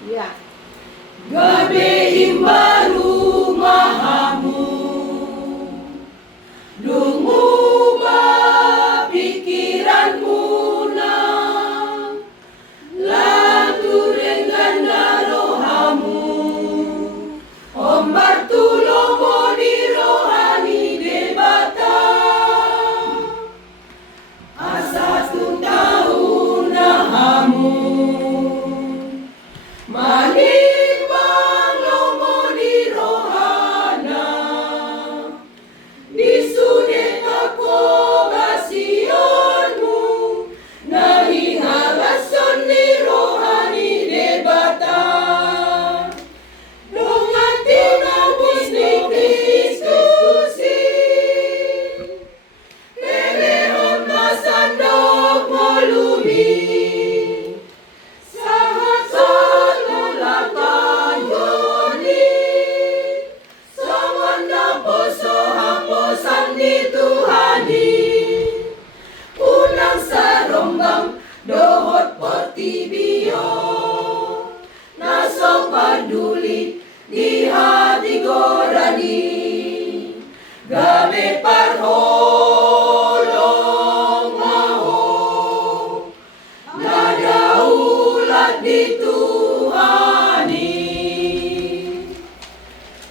Ya. Gabi imbaru mahamu, lumubah pikiranmu na, latu dengan rohamu, ombar tulomo di rohani debata, asa tu tahun nahamu. Manimbang lomo di rohana, disudet ako basionmu, nahingalason ni rohani debata. Dongati nabis ni Kristus, pelehon masandok molumi. Ni Tuhani unang sarombang dohot portibio naso paduli di hati gorani gabe parholong maho nadaulat di Tuhani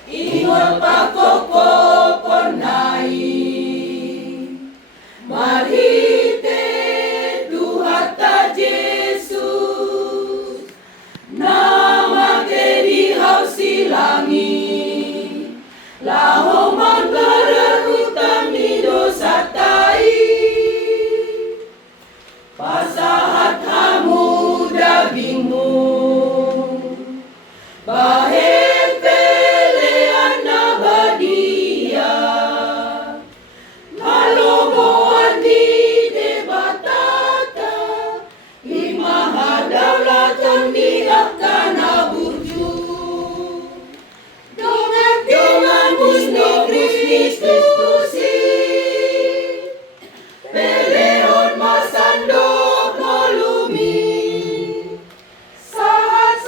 ingot pakokopon nai marite Tuhata Jesus nama kedi hausi langi lahoman berarutan di dosa tai pasahat hamu dagingmu bahen pelean nabadia malomoan di debatata imahadaulatan di akana burju dengan musni Kristus pelehon masandok molumi saat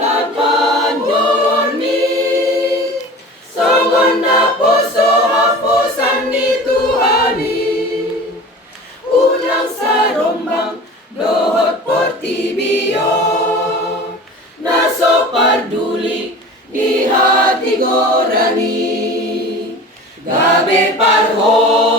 lapan joni songon naposo haposan ni Tuhani unang sarombang dohot portibio naso paduli di hati gorani gabe parho